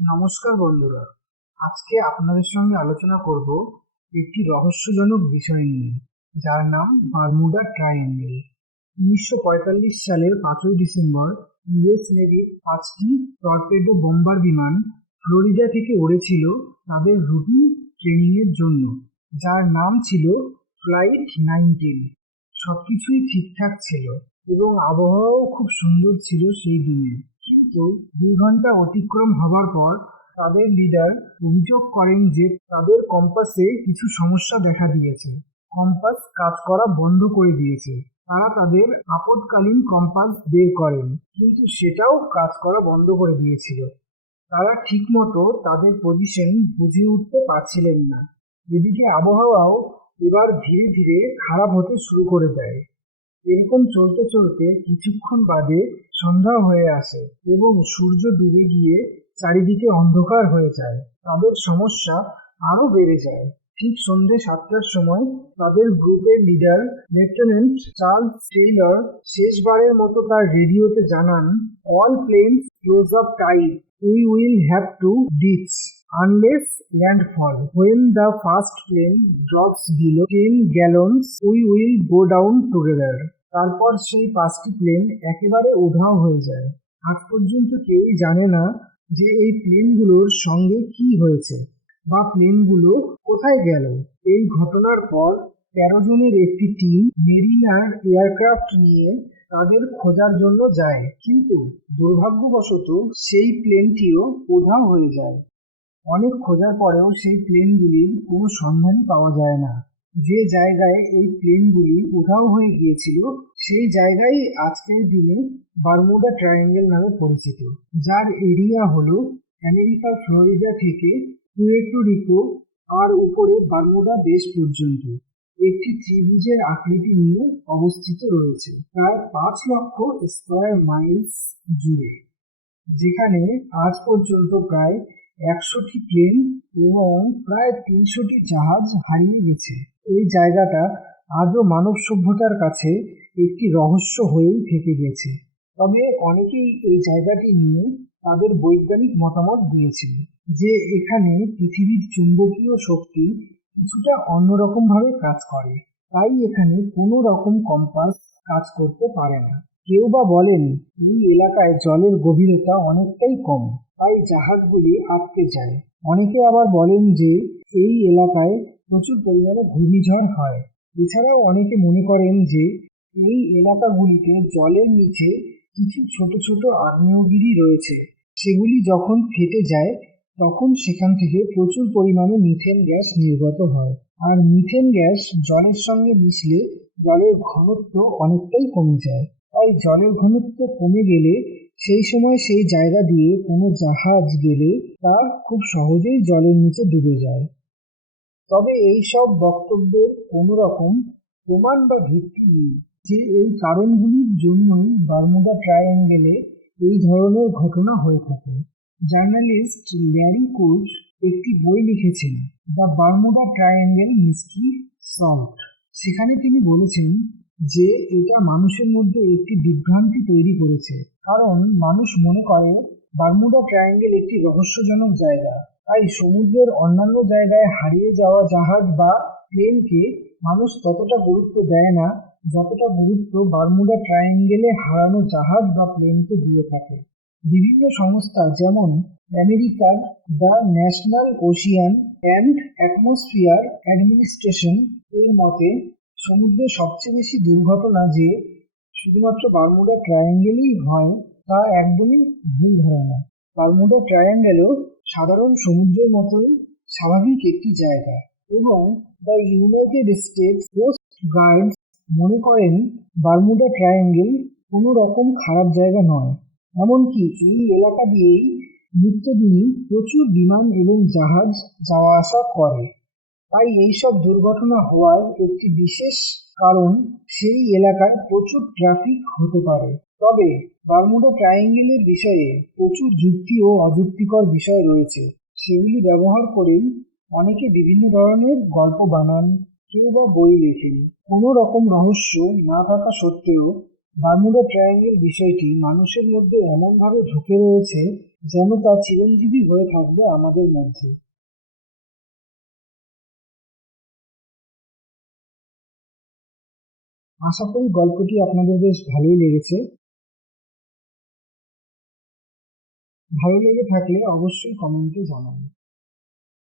নমস্কার বন্ধুরা। আজকে আপনাদের সঙ্গে আলোচনা করব একটি রহস্যজনক বিষয় নিয়ে, যার নাম বারমুডা ট্রায়াঙ্গেল। উনিশশো পঁয়তাল্লিশ সালের পাঁচই ডিসেম্বর ইউএস নেভির পাঁচটি টর্পেডো বোম্বার বিমান ফ্লোরিডা থেকে উড়েছিল তাদের রুটিন ট্রেনিংয়ের জন্য, যার নাম ছিল ফ্লাইট নাইনটিন। সব কিছুই ঠিকঠাক ছিল এবং আবহাওয়াও খুব সুন্দর ছিল সেই দিনে। কিন্তু দুই ঘণ্টা অতিক্রম হবার পর তাদের লিডার অভিযোগ করেন যে তাদের কম্পাসে কিছু সমস্যা দেখা দিয়েছে। কম্পাস কাজ করা বন্ধ করে দিয়েছে। তারা তাদের আপদকালীন কম্পাস বের করেন, কিন্তু সেটাও কাজ করা বন্ধ করে দিয়েছিল। তারা ঠিকমতো তাদের পজিশন বুঝে উঠতে পারছিলেন না। এদিকে আবহাওয়াও এবার ধীরে ধীরে খারাপ হতে শুরু করে দেয়। এরকম চলতে চলতে কিছুক্ষণ বাদে সন্ধ্যা হয়ে আসে এবং সূর্য ডুবে গিয়ে চারিদিকে অন্ধকার হয়ে যায়। তাদের সমস্যা আরও বেড়ে যায়। ঠিক সন্ধে সাতটার সময় তাদের গ্রুপের লিডার, লেফটেন্যান্ট চার্লস টেইলর শেষবারের মতো তার রেডিওতে জানান all planes close up tight we will have to ditch unless landfall when the first plane drops below ten gallons we will go down together তারপর সেই পাঁচটি প্লেন একেবারে উধাও হয়ে যায়। আজ পর্যন্ত কেউই জানে না যে এই প্লেনগুলোর সঙ্গে কি হয়েছে বা প্লেনগুলো কোথায় গেল। এই ঘটনার পর তেরো জনের একটি টিম মেরিনার এয়ারক্রাফট নিয়ে তাদের খোঁজার জন্য যায়। কিন্তু দুর্ভাগ্যবশত সেই প্লেনটিও উধাও হয়ে যায়। অনেক খোঁজার পরেও সেই প্লেনগুলির কোনো সন্ধানই পাওয়া যায় না। যে জায়গায় এই প্লেনগুলি উধাও হয়ে গিয়েছিল, সেই জায়গায় আজকের দিনে বারমুডা ট্রায়াঙ্গেল নামে পরিচিত। যার এরিয়া হলো আমেরিকার ফ্লোরিডা থেকে রিকো আর উপরে বারমুডা দেশ পর্যন্ত। একটি ত্রিভুজের আকৃতি নিয়ে অবস্থিত রয়েছে, প্রায় পাঁচ লক্ষ স্কোয়ার মাইলস জুড়ে, যেখানে আজ পর্যন্ত প্রায় একশোটি প্লেন এবং প্রায় তিনশোটি জাহাজ হারিয়ে গেছে। এই জায়গাটা আজও মানব সভ্যতার কাছে একটি রহস্য হয়েই থেকে গেছে তবে অনেকেই এই জায়গাটি নিয়ে তাদের বৈজ্ঞানিক মতামত দিয়েছেন যে এখানে পৃথিবীর চুম্বকীয় শক্তি কিছুটা অন্যরকমভাবে কাজ করে। তাই এখানে কোনো রকম কম্পাস কাজ করতে পারে না। কেউ বা বলেন, এই এলাকায় জলের গভীরতা অনেকটাই কম, তাই জাহাজগুলি আটকে যায়। অনেকে আবার বলেন যে, এই এলাকায় প্রচুর পরিমাণে ঘূর্ণিঝড় হয়। এছাড়াও অনেকে মনে করেন যে, এই এলাকাগুলিতে জলের নিচে কিছু ছোট ছোট আগ্নেয়গিরি রয়েছে। সেগুলি যখন ফেটে যায়, তখন সেখান থেকে প্রচুর পরিমাণে মিথেন গ্যাস নির্গত হয়। আর মিথেন গ্যাস জলের সঙ্গে মিশলে জলের ঘনত্ব অনেকটাই কমে যায়। তাই জলের ঘনত্ব কমে গেলে সেই সময় সেই জায়গা দিয়ে কোনো জাহাজ গেলে তা খুব সহজেই জলের নিচে ডুবে যায়। তবে এই সব বক্তব্যের কোনো রকম প্রমাণ বা ভিত্তি নেই যে এই কারণগুলির জন্যই বারমুডা ট্রায়াঙ্গেলে এই ধরনের ঘটনা হয়ে থাকে। জার্নালিস্ট ল্যারি কোচ একটি বই লিখেছেন, the Bermuda Triangle mystery solved সেখানে তিনি বলেছেন যে এটা মানুষের মধ্যে একটি বিভ্রান্তি তৈরি করেছে। কারণ মানুষ মনে করে বারমুডা ট্রায়াঙ্গেল একটি রহস্যজনক জায়গা। তাই সমুদ্রের অন্যান্য জায়গায় হারিয়ে যাওয়া জাহাজ বা প্লেনকে মানুষ ততটা গুরুত্ব দেয় না যতটা গুরুত্ব বারমুডা ট্রায়াঙ্গেলে হারানো জাহাজ বা প্লেনকে দিয়ে থাকে। বিভিন্ন সংস্থা যেমন আমেরিকার the National Ocean and Atmosphere Administration এর মতে, সমুদ্রে সবচেয়ে বেশি দুর্ঘটনা যে শুধুমাত্র বারমুডা ট্রায়াঙ্গেলেই হয় তা একদমই ভুল ধারণা। বারমুডা ট্রায়াঙ্গেলও সাধারণ সমুদ্রের মতোই স্বাভাবিক একটি জায়গা এবং the United States Coast Guard মনে করেন বারমুডা ট্রায়াঙ্গেল কোনো রকম খারাপ জায়গা নয়। এমনকি এই এলাকা দিয়েই নিত্যদিনই প্রচুর বিমান এবং জাহাজ যাওয়া আসা করে। তাই এইসব দুর্ঘটনা হওয়ার একটি বিশেষ কারণ সেই এলাকায় প্রচুর ট্রাফিক হতে পারে। তবে বারমুডা ট্রায়াঙ্গেলের বিষয়ে প্রচুর যুক্তি ও অযুক্তিকর বিষয় রয়েছে। সেগুলি ব্যবহার করেই অনেকে বিভিন্ন ধরনের গল্প বানান, কেউ বা বই লেখেন। কোনো রকম রহস্য না থাকা সত্ত্বেও বারমুডা ট্রায়াঙ্গেল বিষয়টি মানুষের মধ্যে এমনভাবে ঢুকে রয়েছে যেন তা চিরঞ্জীবী হয়ে থাকবে আমাদের মধ্যে। আশা করি গল্পটি আপনাদের বেশ ভালোই লেগেছে। ভালো লেগে থাকলে অবশ্যই কমেন্টে জানান